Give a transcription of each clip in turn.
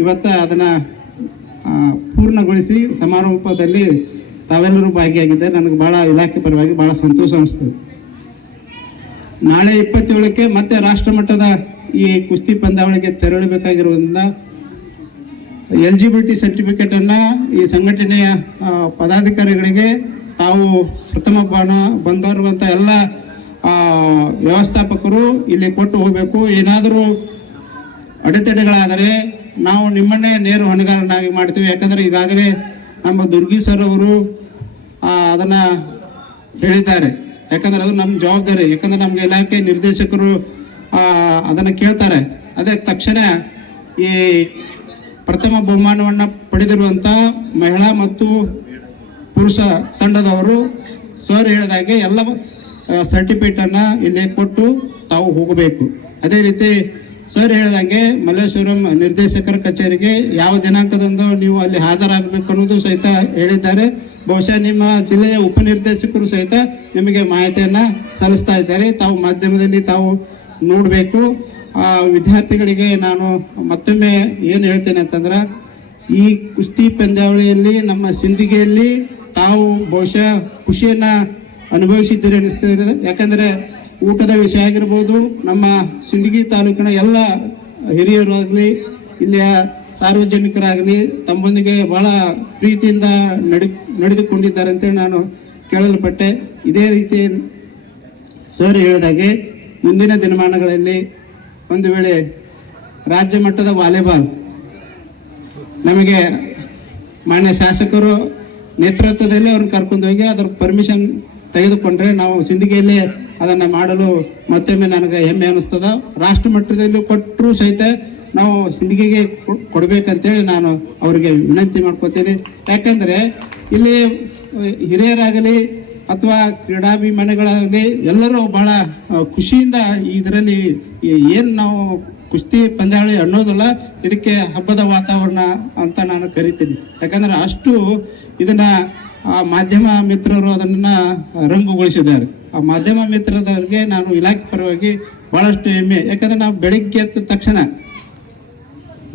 ಇವತ್ತ ಅದನ್ನ ಪೂರ್ಣಗೊಳಿಸಿ ಸಮಾರೋಪದಲ್ಲಿ ತಾವೆಲ್ಲರೂ ಭಾಗಿಯಾಗಿದ್ದೆ ನನಗೆ ಬಹಳ ಇಲಾಖೆ ಪರವಾಗಿ ಬಹಳ ಸಂತೋಷ ಅನಿಸ್ತದೆ. ನಾಳೆ ಇಪ್ಪತ್ತೇಳಕ್ಕೆ ಮತ್ತೆ ರಾಷ್ಟ್ರ ಮಟ್ಟದ ಈ ಕುಸ್ತಿ ಪಂದ್ಯಾವಳಿಗೆ ತೆರಳಬೇಕಾಗಿರುವುದರಿಂದ L G B T certificate ಅನ್ನ ಈ ಸಂಘಟನೆಯ ಪದಾಧಿಕಾರಿಗಳಿಗೆ ತಾವು ಪ್ರಥಮ ಬಾಣ ಬಂದಿರುವಂತ ಎಲ್ಲ ವ್ಯವಸ್ಥಾಪಕರು ಇಲ್ಲಿ ಕೊಟ್ಟು ಹೋಗಬೇಕು. ಏನಾದರೂ ಅಡೆತಡೆಗಳಾದರೆ ನಾವು ನಿಮ್ಮನ್ನೇ ನೇರ ಹೊಣೆಗಾರನಾಗಿ ಮಾಡ್ತೀವಿ. ಯಾಕಂದ್ರೆ ಈಗಾಗಲೇ ನಮ್ಮ ದುರ್ಗಿ ಸರ್ ಅವರು ಅದನ್ನ ಹೇಳಿದ್ದಾರೆ. ಯಾಕಂದ್ರೆ ಅದು ನಮ್ಮ ಜವಾಬ್ದಾರಿ. ಯಾಕಂದ್ರೆ ನಮ್ಗೆ ಇಲಾಖೆ ನಿರ್ದೇಶಕರು ಅದನ್ನ ಕೇಳ್ತಾರೆ. ಅದೇ ತಕ್ಷಣ ಈ ಪ್ರಥಮ ಬಹುಮಾನವನ್ನು ಪಡೆದಿರುವಂತ ಮಹಿಳಾ ಮತ್ತು ಪುರುಷ ತಂಡದವರು ಸರ್ ಹೇಳಿದಾಗೆ ಎಲ್ಲ ಸರ್ಟಿಫಿಕೇಟ್ ಅನ್ನ ಇಲ್ಲಿ ಕೊಟ್ಟು ತಾವು ಹೋಗಬೇಕು. ಅದೇ ರೀತಿ ಸರ್ ಹೇಳಿದಂಗೆ ಮಲ್ಲೇಶ್ವರಂ ನಿರ್ದೇಶಕರ ಕಚೇರಿಗೆ ಯಾವ ದಿನಾಂಕದಂದು ನೀವು ಅಲ್ಲಿ ಹಾಜರಾಗಬೇಕು ಅನ್ನೋದು ಸಹಿತ ಹೇಳಿದ್ದಾರೆ. ಬಹುಶಃ ನಿಮ್ಮ ಜಿಲ್ಲೆಯ ಉಪನಿರ್ದೇಶಕರು ಸಹಿತ ನಿಮಗೆ ಮಾಹಿತಿಯನ್ನು ಸಲ್ಲಿಸ್ತಾ ಇದ್ದಾರೆ. ತಾವು ಮಾಧ್ಯಮದಲ್ಲಿ ತಾವು ನೋಡಬೇಕು. ವಿದ್ಯಾರ್ಥಿಗಳಿಗೆ ನಾನು ಮತ್ತೊಮ್ಮೆ ಏನು ಹೇಳ್ತೇನೆ ಅಂತಂದ್ರೆ, ಈ ಕುಸ್ತಿ ಪಂದ್ಯಾವಳಿಯಲ್ಲಿ ನಮ್ಮ ಸಿಂಧಿಗೆಯಲ್ಲಿ ತಾವು ಬಹುಶಃ ಖುಷಿಯನ್ನ ಅನುಭವಿಸಿದ್ದೀರಿ ಅನಿಸ್ತಿದ್ದಾರೆ ಯಾಕಂದ್ರೆ ಊಟದ ವಿಷಯ ಆಗಿರ್ಬೋದು, ನಮ್ಮ ಸಿಂದಗಿ ತಾಲೂಕಿನ ಎಲ್ಲ ಹಿರಿಯರು ಆಗಲಿ, ಇಲ್ಲಿಯ ಸಾರ್ವಜನಿಕರಾಗಲಿ, ತಮ್ಮೊಂದಿಗೆ ಬಹಳ ಪ್ರೀತಿಯಿಂದ ನಡೆ, ನಡೆದುಕೊಂಡಿದ್ದಾರೆ ಅಂತೇಳಿ ನಾನು ಕೇಳಲ್ಪಟ್ಟೆ. ಇದೇ ರೀತಿ ಸರ್ ಹೇಳಿದಾಗೆ ಮುಂದಿನ ದಿನಮಾನಗಳಲ್ಲಿ ಒಂದು ವೇಳೆ ರಾಜ್ಯ ಮಟ್ಟದ ವಾಲಿಬಾಲ್ ನಮಗೆ ಮಾನ್ಯ ಶಾಸಕರು ನೇತೃತ್ವದಲ್ಲಿ ಅವ್ರನ್ನ ಕರ್ಕೊಂಡು ಹೋಗಿ ಅದ್ರ ಪರ್ಮಿಷನ್ ತೆಗೆದುಕೊಂಡ್ರೆ ನಾವು ಸಿಂಧಿಗೆಯಲ್ಲಿ ಅದನ್ನ ಮಾಡಲು ಮತ್ತೊಮ್ಮೆ ನನಗೆ ಹೆಮ್ಮೆ ಅನಿಸ್ತದ. ರಾಷ್ಟ್ರ ಮಟ್ಟದಲ್ಲಿ ಕೊಟ್ಟರು ಸಹಿತ ನಾವು ಸಿಂಧಿಗೆಗೆ ಕೊ- ಕೊಡ್ಬೇಕಂತೇಳಿ ನಾನು ಅವರಿಗೆ ವಿನಂತಿ ಮಾಡ್ಕೋತೀನಿ. ಯಾಕಂದ್ರೆ ಇಲ್ಲಿ ಹಿರಿಯರಾಗಲಿ ಅಥವಾ ಕ್ರೀಡಾಭಿಮಾನಿಗಳಾಗಲಿ ಎಲ್ಲರೂ ಬಹಳ ಖುಷಿಯಿಂದ ಇದರಲ್ಲಿ ಏನು ನಾವು ಕುಸ್ತಿ ಪಂದ್ಯಾವಳಿ ಅನ್ನೋದಲ್ಲ ಇದಕ್ಕೆ ಹಬ್ಬದ ವಾತಾವರಣ ಅಂತ ನಾನು ಕರಿತೀನಿ. ಯಾಕಂದ್ರೆ ಅಷ್ಟು ಇದನ್ನ ಆ ಮಾಧ್ಯಮ ಮಿತ್ರರು ಅದನ್ನ ರಂಗುಗೊಳಿಸಿದ್ದಾರೆ. ಆ ಮಾಧ್ಯಮ ಮಿತ್ರದವರಿಗೆ ನಾನು ಇಲಾಖೆ ಪರವಾಗಿ ಬಹಳಷ್ಟು ಹೆಮ್ಮೆ. ಯಾಕಂದ್ರೆ ನಾವು ಬೆಳಿಗ್ಗೆ ಎದ್ದ ತಕ್ಷಣ,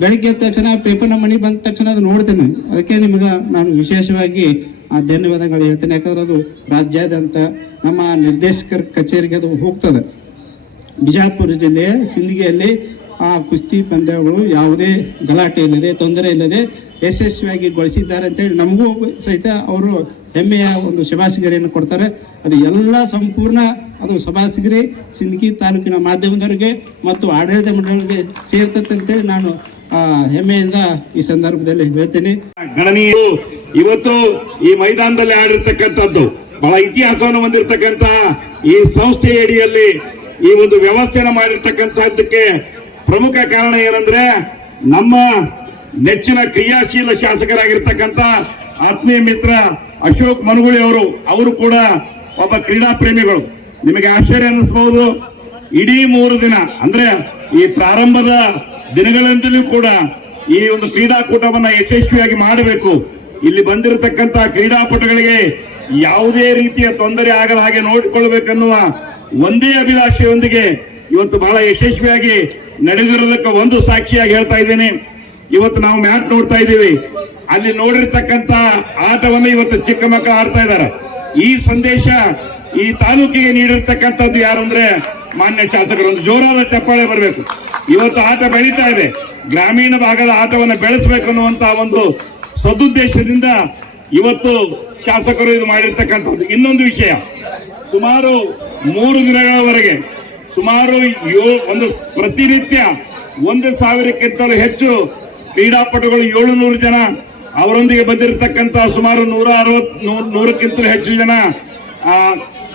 ಬೆಳಿಗ್ಗೆ ಎದ್ದ ತಕ್ಷಣ ಪೇಪರ್ನ ಮಣಿ ಬಂದ ತಕ್ಷಣ ಅದು ನೋಡ್ತೇನೆ. ಅದಕ್ಕೆ ನಿಮ್ಗೆ ನಾನು ವಿಶೇಷವಾಗಿ ಆ ಧನ್ಯವಾದಗಳು ಹೇಳ್ತೇನೆ. ಯಾಕಂದ್ರೆ ಅದು ರಾಜ್ಯಾದ್ಯಂತ ನಮ್ಮ ನಿರ್ದೇಶಕರ ಕಚೇರಿಗೆ ಅದು ಹೋಗ್ತದೆ. ಬಿಜಾಪುರ ಜಿಲ್ಲೆಯ ಸಿಂದಗಿಯಲ್ಲಿ ಆ ಕುಸ್ತಿ ಪಂದ್ಯಗಳು ಯಾವುದೇ ಗಲಾಟೆ ಇಲ್ಲದೆ, ತೊಂದರೆ ಇಲ್ಲದೆ ಯಶಸ್ವಿಯಾಗಿ ಗೊಳಿಸಿದ್ದಾರೆ ಅಂತೇಳಿ ನಮಗೂ ಸಹಿತ ಅವರು ಹೆಮ್ಮೆಯ ಒಂದು ಶಬಾಸಿಗರಿಯನ್ನು ಕೊಡ್ತಾರೆ. ಅದು ಎಲ್ಲ ಸಂಪೂರ್ಣ ಅದು ಸಭಾಸಿಗರಿ, ಸಿಂದಗಿ ತಾಲೂಕಿನ ಮಾಧ್ಯಮದವರಿಗೆ ಮತ್ತು ಆಡಳಿತ ಮಂಡಳಿಗೆ ಸೇರ್ತದೆ ಅಂತೇಳಿ ನಾನು ಹೆಮ್ಮೆಯಿಂದ ಈ ಸಂದರ್ಭದಲ್ಲಿ ಹೇಳ್ತೇನೆ. ಗಣನೀಯ ಇವತ್ತು ಈ ಮೈದಾನದಲ್ಲಿ ಆಡಿರ್ತಕ್ಕಂಥದ್ದು ಬಹಳ ಇತಿಹಾಸವನ್ನು ಹೊಂದಿರತಕ್ಕಂತಹ ಈ ಸಂಸ್ಥೆಯ ಅಡಿಯಲ್ಲಿ ಈ ಒಂದು ವ್ಯವಸ್ಥೆಯನ್ನು ಮಾಡಿರ್ತಕ್ಕಂಥದ್ದಕ್ಕೆ ಪ್ರಮುಖ ಕಾರಣ ಏನಂದ್ರೆ ನಮ್ಮ ನೆಚ್ಚಿನ ಕ್ರಿಯಾಶೀಲ ಶಾಸಕರಾಗಿರ್ತಕ್ಕಂಥ ಆತ್ಮೀಯ ಮಿತ್ರ ಅಶೋಕ್ ಮನಗುಳಿ ಅವರು ಅವರು ಕೂಡ ಒಬ್ಬ ಕ್ರೀಡಾ ಪ್ರೇಮಿಗಳು. ನಿಮಗೆ ಆಶ್ಚರ್ಯ ಅನ್ನಿಸಬಹುದು? ಇಡೀ ಮೂರು ದಿನ, ಅಂದ್ರೆ ಈ ಪ್ರಾರಂಭದ ದಿನಗಳಿಂದಲೂ ಕೂಡ ಈ ಒಂದು ಕ್ರೀಡಾಕೂಟವನ್ನ ಯಶಸ್ವಿಯಾಗಿ ಮಾಡಬೇಕು. ಇಲ್ಲಿ ಬಂದಿರತಕ್ಕಂತಹ ಕ್ರೀಡಾಪಟುಗಳಿಗೆ ಯಾವುದೇ ರೀತಿಯ ತೊಂದರೆ ಆಗದ ಹಾಗೆ ನೋಡಿಕೊಳ್ಳಬೇಕನ್ನುವ ಒಂದೇ ಅಭಿಲಾಷೆಯೊಂದಿಗೆ ಇವತ್ತು ಬಹಳ ಯಶಸ್ವಿಯಾಗಿ ನಡೆದಿರೋದಕ್ಕೆ ಒಂದು ಸಾಕ್ಷಿಯಾಗಿ ಹೇಳ್ತಾ ಇದ್ದೇನೆ. ಇವತ್ತು ನಾವು ಮ್ಯಾಚ್ ನೋಡ್ತಾ ಇದ್ದೀವಿ. ಅಲ್ಲಿ ನೋಡಿರ್ತಕ್ಕಂತ ಆಟವನ್ನು ಇವತ್ತು ಚಿಕ್ಕ ಮಕ್ಕಳು ಆಡ್ತಾ ಇದ್ದಾರೆ. ಈ ಸಂದೇಶ ಈ ತಾಲೂಕಿಗೆ ನೀಡಿರ್ತಕ್ಕಂಥದ್ದು ಯಾರು ಅಂದ್ರೆ ಮಾನ್ಯ ಶಾಸಕರು. ಒಂದು ಜೋರಾದ ಚಪ್ಪಾಳೆ ಬರಬೇಕು. ಇವತ್ತು ಆಟ ಬೆಳೀತಾ ಇದೆ. ಗ್ರಾಮೀಣ ಭಾಗದ ಆಟವನ್ನು ಬೆಳೆಸಬೇಕು ಅನ್ನುವಂತ ಒಂದು ಸದುದ್ದೇಶದಿಂದ ಇವತ್ತು ಶಾಸಕರು ಇದು ಮಾಡಿರ್ತಕ್ಕಂಥದ್ದು. ಇನ್ನೊಂದು ವಿಷಯ. ಸುಮಾರು ಮೂರು ದಿನಗಳವರೆಗೆ ಸುಮಾರು ಒಂದು ಪ್ರತಿನಿತ್ಯ ಒಂದು ಸಾವಿರಕ್ಕಿಂತಲೂ ಹೆಚ್ಚು ಕ್ರೀಡಾಪಟುಗಳು ಏಳು ನೂರು ಜನ ಅವರೊಂದಿಗೆ ಬಂದಿರತಕ್ಕಂತ ಸುಮಾರು ನೂರ ಅರವತ್ ನೂರಕ್ಕಿಂತಲೂ ಹೆಚ್ಚು ಜನ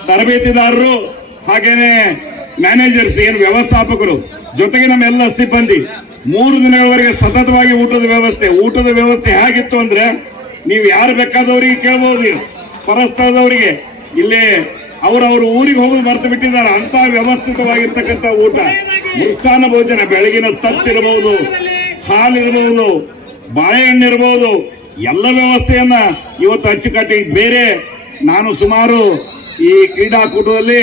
ತರಬೇತಿದಾರರು ಹಾಗೇನೆ ಮ್ಯಾನೇಜರ್ಸ್, ಏನು ವ್ಯವಸ್ಥಾಪಕರು, ಜೊತೆಗೆ ನಮ್ಮ ಎಲ್ಲ ಸಿಬ್ಬಂದಿ. ಮೂರು ದಿನಗಳವರೆಗೆ ಸತತವಾಗಿ ಊಟದ ವ್ಯವಸ್ಥೆ. ಊಟದ ವ್ಯವಸ್ಥೆ ಹೇಗಿತ್ತು ಅಂದ್ರೆ, ನೀವು ಯಾರು ಬೇಕಾದವರಿಗೆ ಕೇಳಬಹುದು ಪರಸ್ಥಳದವರಿಗೆ. ಇಲ್ಲಿ ಅವರವ್ರ ಊರಿಗೆ ಹೋಗೋದು ಮರೆತು ಬಿಟ್ಟಿದ್ದಾರೆ. ಅಂತ ವ್ಯವಸ್ಥಿತವಾಗಿರ್ತಕ್ಕಂಥ ಊಟ. ಮೃಷ್ಟಾನ ಭೋಜನ, ಬೆಳಗಿನ ತಪ್ಪಿರಬಹುದು ಹಾಲಿರಬಹುದು ಬಾಳೆಹಣ್ಣು ಇರಬಹುದು ಎಲ್ಲ ವ್ಯವಸ್ಥೆಯನ್ನ ಇವತ್ತು ಅಚ್ಚುಕಟ್ಟಿ. ಬೇರೆ ನಾನು ಸುಮಾರು ಈ ಕ್ರೀಡಾಕೂಟದಲ್ಲಿ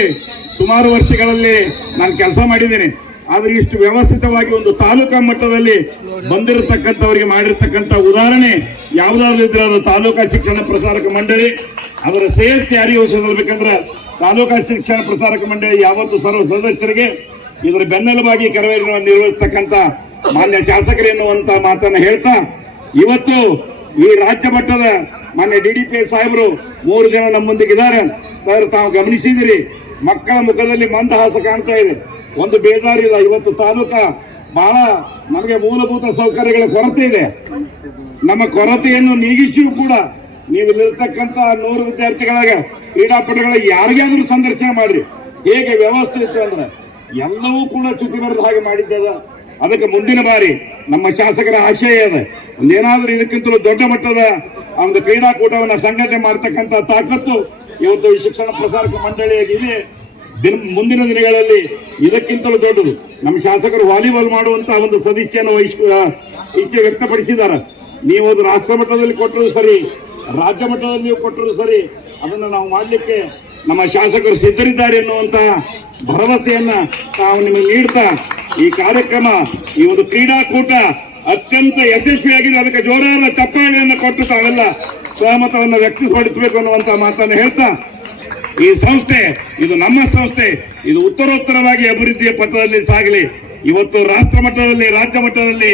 ಸುಮಾರು ವರ್ಷಗಳಲ್ಲಿ ನಾನು ಕೆಲಸ ಮಾಡಿದ್ದೀನಿ. ಆದ್ರೆ ಇಷ್ಟು ವ್ಯವಸ್ಥಿತವಾಗಿ ಒಂದು ತಾಲೂಕಾ ಮಟ್ಟದಲ್ಲಿ ಬಂದಿರತಕ್ಕಂಥವರಿಗೆ ಮಾಡಿರ್ತಕ್ಕಂಥ ಉದಾಹರಣೆ ಯಾವುದಾದ್ರೂ ಇದ್ರೆ ಅದು ತಾಲೂಕಾ ಶಿಕ್ಷಣ ಪ್ರಸಾರಕ ಮಂಡಳಿ, ಅದರ ಸೇರ್ಸಿ ಯಾರಿಗೆ ಸಲ್ಲಬೇಕಂದ್ರೆ ತಾಲೂಕಾ ಶಿಕ್ಷಣ ಪ್ರಸಾರಕ ಮಂಡಳಿ ಯಾವತ್ತು ಸರ್ವ ಸದಸ್ಯರಿಗೆ ಇದರ ಬೆನ್ನೆಲುಬಾಗಿ ಕಾರ್ಯವನ್ನು ನಿರ್ವಹಿಸ್ತಕ್ಕಂಥ ಮಾನ್ಯ ಶಾಸಕರು ಎನ್ನುವಂತ ಮಾತನ್ನ ಹೇಳ್ತಾ, ಇವತ್ತು ಈ ರಾಜ್ಯ ಮಟ್ಟದ ಮಾನ್ಯ ಡಿ ಡಿ ಪಿ ಸಾಹೇಬರು ಮೂರು ಜನ ನಮ್ಮ ಮುಂದಿಗಿದ್ದಾರೆ ಸರ್, ತಾವು ಗಮನಿಸಿದಿರಿ ಮಕ್ಕಳ ಮುಖದಲ್ಲಿ ಮಂದಹಾಸ ಕಾಣ್ತಾ ಇದೆ. ಒಂದು ಬೇಜಾರಿಲ್ಲ ಇವತ್ತು ತಾಲೂಕಾ ಬಹಳ ನಮಗೆ ಮೂಲಭೂತ ಸೌಕರ್ಯಗಳ ಕೊರತೆ ಇದೆ. ನಮ್ಮ ಕೊರತೆಯನ್ನು ನೀಗಿಸಿಯೂ ಕೂಡ ನೀವು ಇಲ್ಲಿರ್ತಕ್ಕಂಥ ನೂರು ವಿದ್ಯಾರ್ಥಿಗಳಾಗ ಕ್ರೀಡಾಪಟುಗಳ ಯಾರಿಗಾದ್ರೂ ಸಂದರ್ಶನ ಮಾಡ್ರಿ. ಹೇಗೆ ವ್ಯವಸ್ಥೆ ಇತ್ತು ಅಂದ್ರೆ ಎಲ್ಲವೂ ಕೂಡ ಚ್ಯುತಿ ಬರೆದ ಹಾಗೆ ಮಾಡಿದ್ದದ ಅದಕ್ಕೆ ಮುಂದಿನ ಬಾರಿ ನಮ್ಮ ಶಾಸಕರ ಆಶಯ ಅದ. ಒಂದೇನಾದ್ರೂ ಇದಕ್ಕಿಂತಲೂ ದೊಡ್ಡ ಮಟ್ಟದ ಒಂದು ಕ್ರೀಡಾಕೂಟವನ್ನ ಸಂಘಟನೆ ಮಾಡ್ತಕ್ಕಂಥ ತಾಕತ್ತು ಇವತ್ತು ಈ ಶಿಕ್ಷಣ ಪ್ರಸಾರಕ ಮಂಡಳಿಯಾಗಿದೆ ದಿನ, ಮುಂದಿನ ದಿನಗಳಲ್ಲಿ ಇದಕ್ಕಿಂತಲೂ ದೊಡ್ಡದು. ನಮ್ಮ ಶಾಸಕರು ವಾಲಿಬಾಲ್ ಮಾಡುವಂತಹ ಒಂದು ಸದಿಚ್ಛೆಯನ್ನು ಇಚ್ಛೆ ವ್ಯಕ್ತಪಡಿಸಿದ್ದಾರೆ. ನೀವು ಅದು ರಾಷ್ಟ್ರ ಮಟ್ಟದಲ್ಲಿ ಕೊಟ್ಟರು ಸರಿ ರಾಜ್ಯ ಮಟ್ಟದಲ್ಲಿ ಕೊಟ್ಟರು ಸರಿ, ಅದನ್ನು ನಾವು ಮಾಡಲಿಕ್ಕೆ ನಮ್ಮ ಶಾಸಕರು ಸಿದ್ಧರಿದ್ದಾರೆ ಎನ್ನುವಂತಹ ಭರವಸೆಯನ್ನ ನಾವು ನಿಮಗೆ ನೀಡ್ತಾ, ಈ ಕಾರ್ಯಕ್ರಮ, ಈ ಒಂದು ಕ್ರೀಡಾಕೂಟ ಅತ್ಯಂತ ಯಶಸ್ವಿಯಾಗಿದೆ. ಅದಕ್ಕೆ ಜೋರಾದ ಚಪ್ಪಾಳೆಯನ್ನು ಕೊಟ್ಟು ತಾವೆಲ್ಲ ಸಹಮತವನ್ನು ವ್ಯಕ್ತಪಡಿಸಬೇಕು ಅನ್ನುವಂತಹ ಮಾತನ್ನು ಹೇಳ್ತಾ, ಈ ಸಂಸ್ಥೆ, ಇದು ನಮ್ಮ ಸಂಸ್ಥೆ, ಇದು ಉತ್ತರೋತ್ತರವಾಗಿ ಅಭಿವೃದ್ಧಿಯ ಪಥದಲ್ಲಿ ಸಾಗಲಿ. ಇವತ್ತು ರಾಷ್ಟ್ರ ಮಟ್ಟದಲ್ಲಿ, ರಾಜ್ಯ ಮಟ್ಟದಲ್ಲಿ,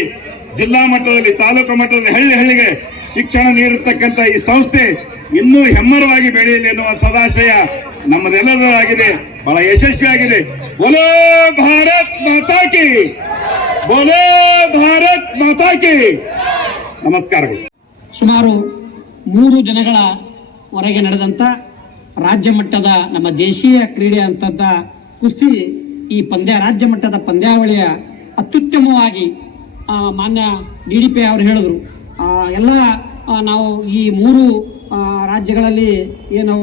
ಜಿಲ್ಲಾ ಮಟ್ಟದಲ್ಲಿ, ತಾಲೂಕು ಮಟ್ಟದಲ್ಲಿ, ಹಳ್ಳಿ ಹಳ್ಳಿಗೆ ಶಿಕ್ಷಣ ನೀಡಿರ್ತಕ್ಕಂಥ ಈ ಸಂಸ್ಥೆ ಇನ್ನೂ ಹೆಮ್ಮರವಾಗಿ ಬೆಳೆಯಲಿ ಎನ್ನುವ ಸದಾಶಯ ನಮ್ಮದೆಲ್ಲದಾಗಿದೆ ಬಹಳ ಯಶಸ್ವಿಯಾಗಿದೆ ಬೋಲೋ ಭಾರತ್ ಮಾತಾಕಿ ಬೋಲೋ ಭಾರತ್ ಮಾತಾಕಿ ನಮಸ್ಕಾರ ಸುಮಾರು ಮೂರು ದಿನಗಳ ವರೆಗೆ ನಡೆದಂಥ ರಾಜ್ಯ ಮಟ್ಟದ ನಮ್ಮ ದೇಶೀಯ ಕ್ರೀಡೆ ಅಂತದ್ದ ಕುಸ್ತಿ ಈ ಪಂದ್ಯ, ರಾಜ್ಯ ಮಟ್ಟದ ಪಂದ್ಯಾವಳಿಯ ಅತ್ಯುತ್ತಮವಾಗಿ ಮಾನ್ಯ ಡಿ ಡಿ ಪಿ ಅವರು ಹೇಳಿದ್ರು. ಎಲ್ಲ ನಾವು ಈ ಮೂರು ರಾಜ್ಯಗಳಲ್ಲಿ ಏನು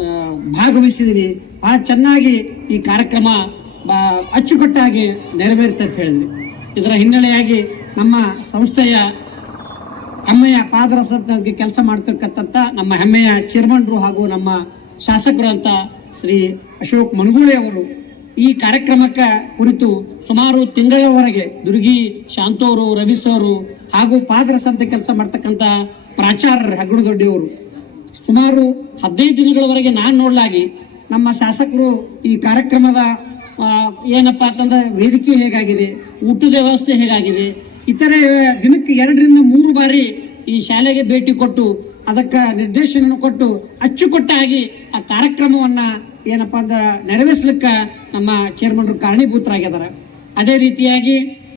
ಆ, ಭಾಗವಹಿಸಿದೀವಿ ಬಹಳ ಚೆನ್ನಾಗಿ ಈ ಕಾರ್ಯಕ್ರಮ ಅಚ್ಚುಕಟ್ಟಾಗಿ ನೆರವೇರುತ್ತೆ ಅಂತ ಹೇಳಿದ್ವಿ ಇದರ ಹಿನ್ನೆಲೆಯಾಗಿ ನಮ್ಮ ಸಂಸ್ಥೆಯ ಹೆಮ್ಮೆಯ ಪಾದರಸಕ್ಕೆ ಕೆಲಸ ಮಾಡ್ತಕ್ಕಂಥ ನಮ್ಮ ಹೆಮ್ಮೆಯ ಚೇರ್ಮನ್ರು ಹಾಗೂ ನಮ್ಮ ಶಾಸಕರು ಅಂತ ಶ್ರೀ ಅಶೋಕ್ ಮನಗೂಳಿ ಅವರು ಈ ಕಾರ್ಯಕ್ರಮಕ್ಕೆ ಕುರಿತು ಸುಮಾರು ತಿಂಗಳವರೆಗೆ ದುರ್ಗಿ ಶಾಂತೋರು ರವಿಸೋರು ಹಾಗೂ ಪಾದರಸ ಅಂತ ಕೆಲಸ ಮಾಡ್ತಕ್ಕಂಥ ಪ್ರಾಚಾರ್ಯರು ಹೆಗ್ಗಡದೊಡ್ಡಿಯವರು ಸುಮಾರು ಹದಿನೈದು ದಿನಗಳವರೆಗೆ ನಾನು ನೋಡಲಾಗಿ ನಮ್ಮ ಶಾಸಕರು ಈ ಕಾರ್ಯಕ್ರಮದ ಏನಪ್ಪಾ ಅಂತಂದ್ರೆ ವೇದಿಕೆ ಹೇಗಾಗಿದೆ, ಊಟದ ವ್ಯವಸ್ಥೆ ಹೇಗಾಗಿದೆ, ಇತರೆ ದಿನಕ್ಕೆ ಎರಡರಿಂದ ಮೂರು ಬಾರಿ ಈ ಶಾಲೆಗೆ ಭೇಟಿ ಕೊಟ್ಟು, ಅದಕ್ಕೆ ನಿರ್ದೇಶನ ಕೊಟ್ಟು ಅಚ್ಚುಕಟ್ಟಾಗಿ ಆ ಕಾರ್ಯಕ್ರಮವನ್ನ ಏನಪ್ಪ ಅಂದ್ರೆ ನೆರವೇರಿಸ್ಲಿಕ್ಕೆ ನಮ್ಮ ಚೇರ್ಮನ್ರು ಕಾರಣೀಭೂತರಾಗಿದ್ದಾರೆ. ಅದೇ ರೀತಿಯಾಗಿ